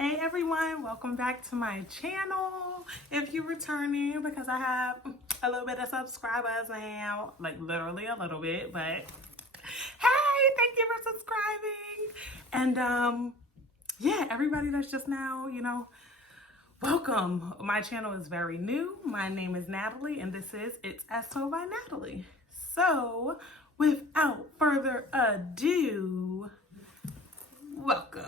Hey everyone, welcome back to my channel. If you're returning, because I have a little bit of subscribers now, like literally a little bit, but hey, thank you for subscribing. And yeah, everybody that's just now, welcome. My channel is very new. My name is Natalie and this is It's As Told by Natalie. So without further ado, welcome.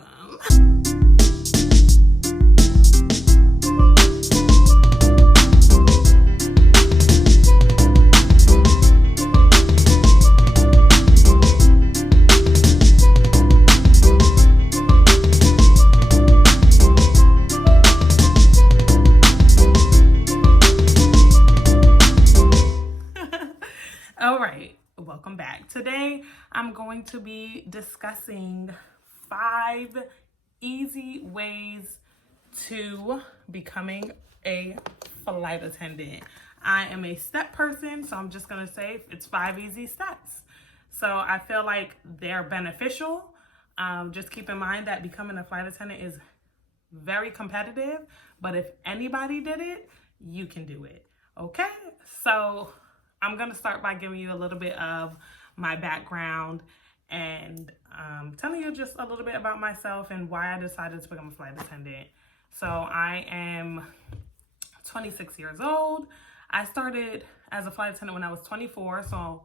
All right, welcome back. Today, I'm going to be discussing 5 easy ways to becoming a flight attendant. I am a step person, so I'm just gonna say it's 5 easy steps. So I feel like they're beneficial. Just keep in mind that becoming a flight attendant is very competitive, but if anybody did it, you can do it, okay? So I'm gonna start by giving you a little bit of my background and telling you just a little bit about myself and why I decided to become a flight attendant. So I am 26 years old. I started as a flight attendant when I was 24, so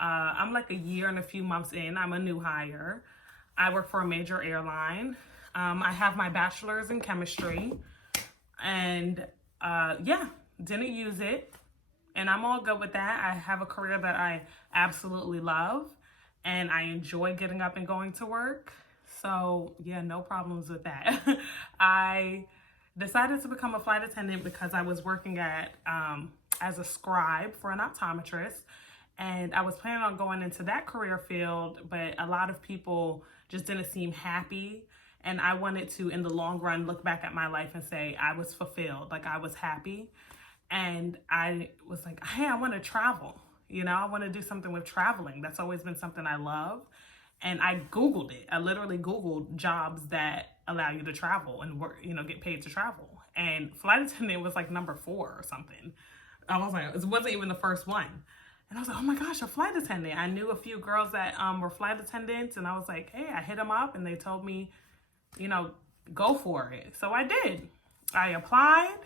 I'm like a year and a few months in. I'm a new hire. I work for a major airline. I have my bachelor's in chemistry and yeah, didn't use it. And I'm all good with that. I have a career that I absolutely love and I enjoy getting up and going to work. So yeah, no problems with that. I decided to become a flight attendant because I was working at as a scribe for an optometrist, and I was planning on going into that career field, but a lot of people just didn't seem happy. And I wanted to, in the long run, look back at my life and say I was fulfilled, like I was happy. And I was like, hey, I want to travel. I want to do something with traveling. That's always been something I love. And I Googled it. I literally Googled jobs that allow you to travel and work, get paid to travel. And flight attendant was like number 4 or something. I was like, it wasn't even the first one. And I was like, oh my gosh, a flight attendant. I knew a few girls that were flight attendants. And I was like, hey, I hit them up and they told me, go for it. So I did. I applied.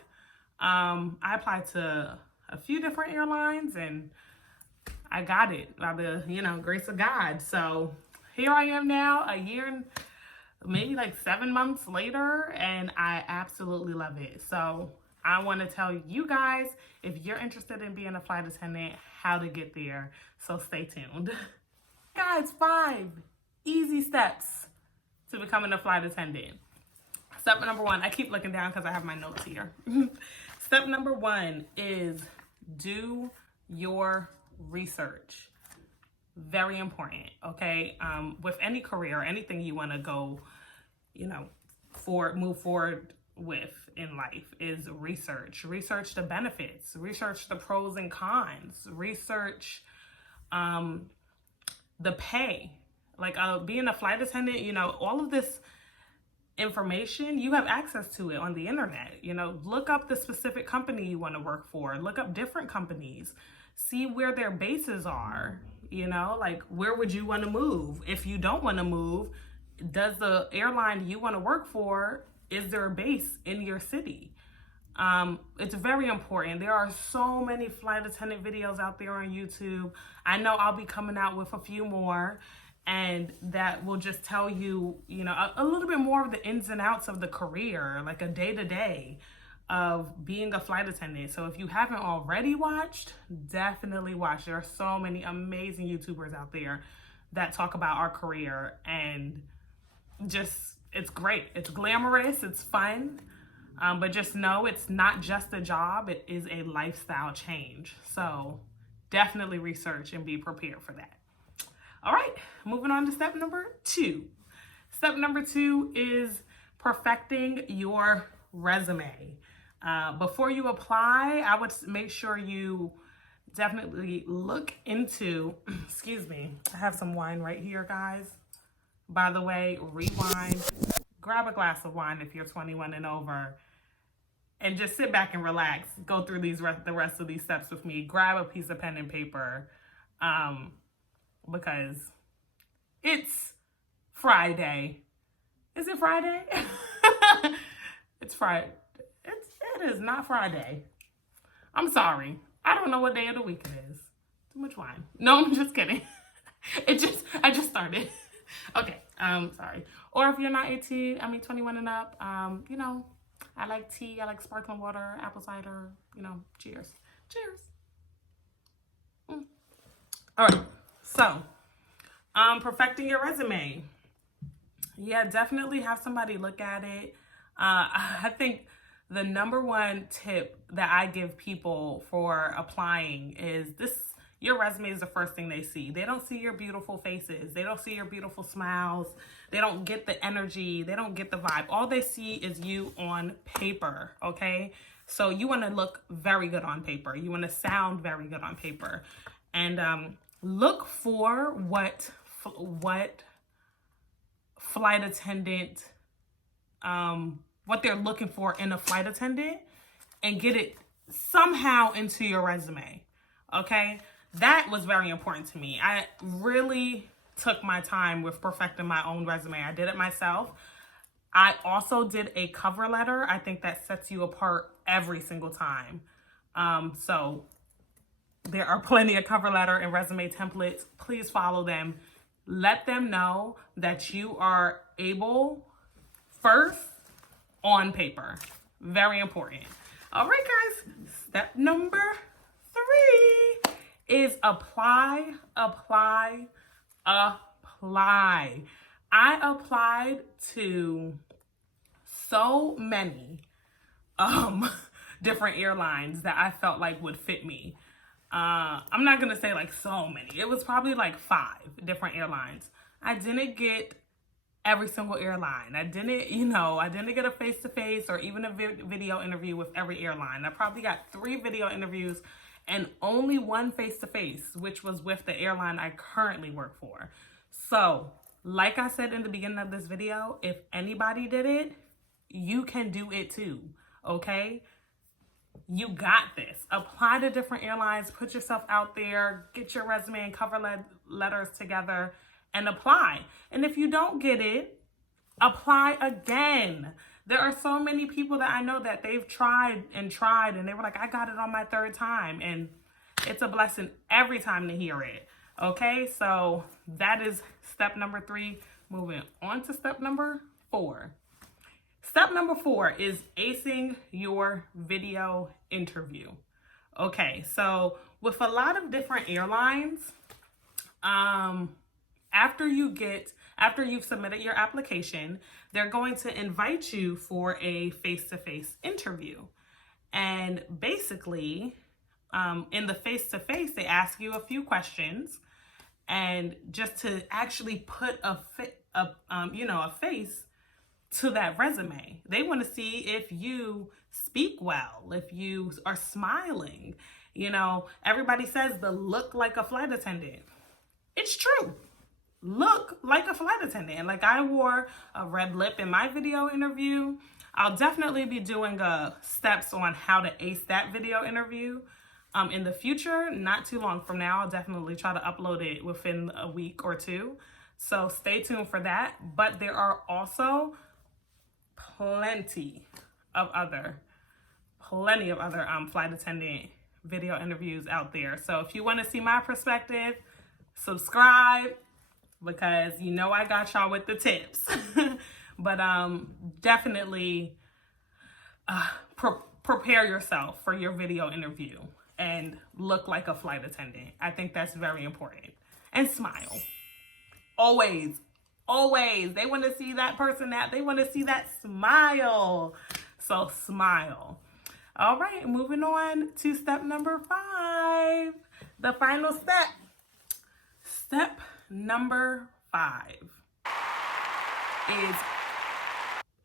I applied to a few different airlines and I got it by the, grace of God. So here I am now, a year and maybe like 7 months later, and I absolutely love it. So I want to tell you guys, if you're interested in being a flight attendant, how to get there. So stay tuned. Guys, 5 easy steps to becoming a flight attendant. Step number 1, I keep looking down because I have my notes here. Step number 1 is do your research. Very important, okay? With any career, anything you want to go, move forward with in life is research. Research the benefits, research the pros and cons, research the pay. Like being a flight attendant, all of this information, you have access to it on the internet. Look up the specific company you want to work for, look up different companies, see where their bases are, like where would you want to move? If you don't want to move, does the airline you want to work for, is there a base in your city? It's very important. There are so many flight attendant videos out there on YouTube. I know I'll be coming out with a few more, and that will just tell you, a little bit more of the ins and outs of the career, like a day-to-day of being a flight attendant. So if you haven't already watched, definitely watch. There are so many amazing YouTubers out there that talk about our career, and just, it's great. It's glamorous, it's fun, but just know it's not just a job, it is a lifestyle change. So definitely research and be prepared for that. All right, moving on to step number 2. Step number 2 is perfecting your resume. Before you apply, I would make sure you definitely look into, excuse me, I have some wine right here, guys. By the way, rewind, grab a glass of wine if you're 21 and over, and just sit back and relax. Go through the rest of these steps with me. Grab a piece of pen and paper, because it's Friday. Is it Friday? It's Friday. It is not Friday. I'm sorry. I don't know what day of the week it is. Too much wine. No, I'm just kidding. I just started. Okay, sorry. Or if you're not 21 and up, you know, I like tea, I like sparkling water, apple cider, you know, cheers. Cheers. All right, so, perfecting your resume. Yeah, definitely have somebody look at it. I think the number one tip that I give people for applying is your resume is the first thing they see. They don't see your beautiful faces. They don't see your beautiful smiles. They don't get the energy. They don't get the vibe. All they see is you on paper, okay? So you want to look very good on paper. You want to sound very good on paper. And look for what flight attendant, what they're looking for in a flight attendant, and get it somehow into your resume, okay? That was very important to me. I really took my time with perfecting my own resume. I did it myself. I also did a cover letter. I think that sets you apart every single time. So there are plenty of cover letter and resume templates. Please follow them. Let them know that you are able first on paper. Very important. All right, guys. Step number 3 is apply. I applied to so many different airlines that I felt like would fit me. I'm not going to say like so many. It was probably like 5 different airlines. I didn't get every single airline. I didn't get a face-to-face or even a video interview with every airline. I probably got 3 video interviews and only 1 face-to-face, which was with the airline I currently work for. So, like I said in the beginning of this video, if anybody did it, you can do it too, okay? You got this. Apply to different airlines, put yourself out there, get your resume and cover letters together, and apply. And if you don't get it, apply again. There are so many people that I know that they've tried, and they were like, I got it on my 3rd time. And it's a blessing every time to hear it. Okay, so that is step number 3. Moving on to step number 4. Step number 4 is acing your video interview. Okay, so with a lot of different airlines, after you've submitted your application, they're going to invite you for a face-to-face interview. And basically, in the face-to-face, they ask you a few questions, and just to actually put a face to that resume. They want to see if you speak well, if you are smiling. You know, everybody says the look like a flight attendant. It's true. Look like a flight attendant. Like, I wore a red lip in my video interview. I'll definitely be doing steps on how to ace that video interview in the future. Not too long from now. I'll definitely try to upload it within a week or 2. So stay tuned for that. But there are also plenty of other flight attendant video interviews out there. So if you want to see my perspective, subscribe, because you know I got y'all with the tips. But definitely prepare yourself for your video interview and look like a flight attendant. I think that's very important. And smile. Always. They want to see that person, they want to see that smile. So smile. All right, moving on to step number 5. The final step. Step number 5 is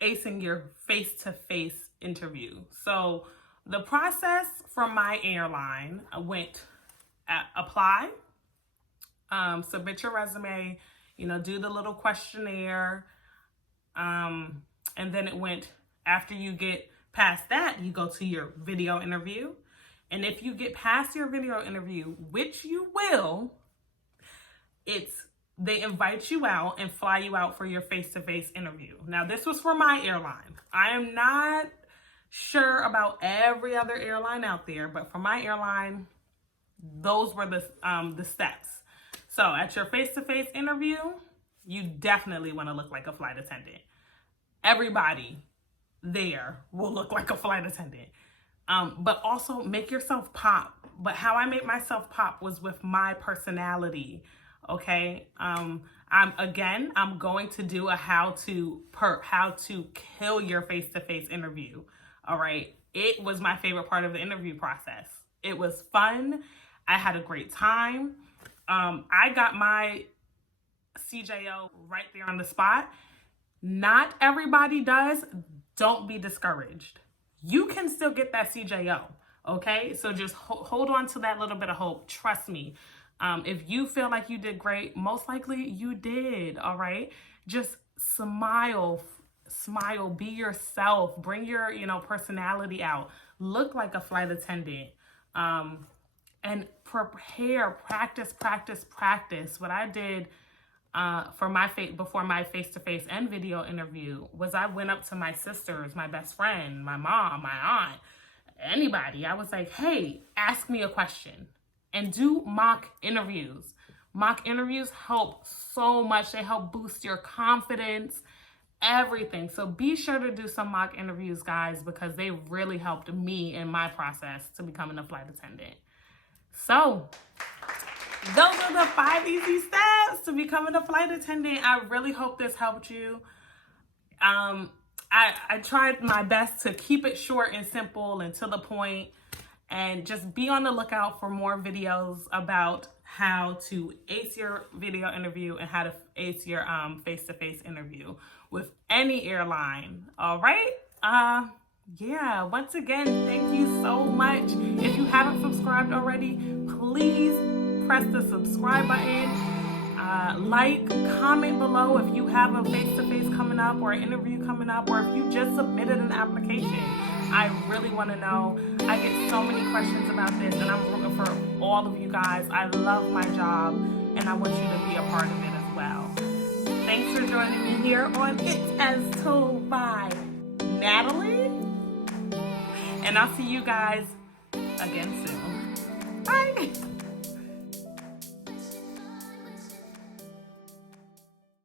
acing your face-to-face interview. So the process from my airline went apply, submit your resume, do the little questionnaire, And then it went, after you get past that, you go to your video interview. And if you get past your video interview, which you will, they invite you out and fly you out for your face-to-face interview. Now, this was for my airline. I am not sure about every other airline out there, but for my airline, those were the steps. So at your face-to-face interview, you definitely want to look like a flight attendant. Everybody there will look like a flight attendant. But also make yourself pop. But how I made myself pop was with my personality. Okay. I'm going to do a how to kill your face-to-face interview. All right. It was my favorite part of the interview process. It was fun. I had a great time. I got my CJO right there on the spot. Not everybody does. Don't be discouraged. You can still get that CJO. Okay. So just hold on to that little bit of hope. Trust me. If you feel like you did great, most likely you did. All right. Just smile, be yourself, bring your, personality out, look like a flight attendant, and practice. What I did, before my face-to-face and video interview was I went up to my sisters, my best friend, my mom, my aunt, anybody. I was like, hey, ask me a question. And do mock interviews. Mock interviews help so much. They help boost your confidence, everything. So be sure to do some mock interviews, guys, because they really helped me in my process to becoming a flight attendant. So those are the 5 easy steps to becoming a flight attendant. I really hope this helped you. I tried my best to keep it short and simple and to the point. And just be on the lookout for more videos about how to ace your video interview and how to ace your face-to-face interview with any airline. All right? Yeah, once again, thank you so much. If you haven't subscribed already, please press the subscribe button. Like, comment below if you have a face-to-face coming up or an interview coming up, or if you just submitted an application. I really want to know. I get so many questions about this, and I'm rooting for all of you guys. I love my job, and I want you to be a part of it as well. Thanks for joining me here on It's As Told by Natalie. And I'll see you guys again soon. Bye.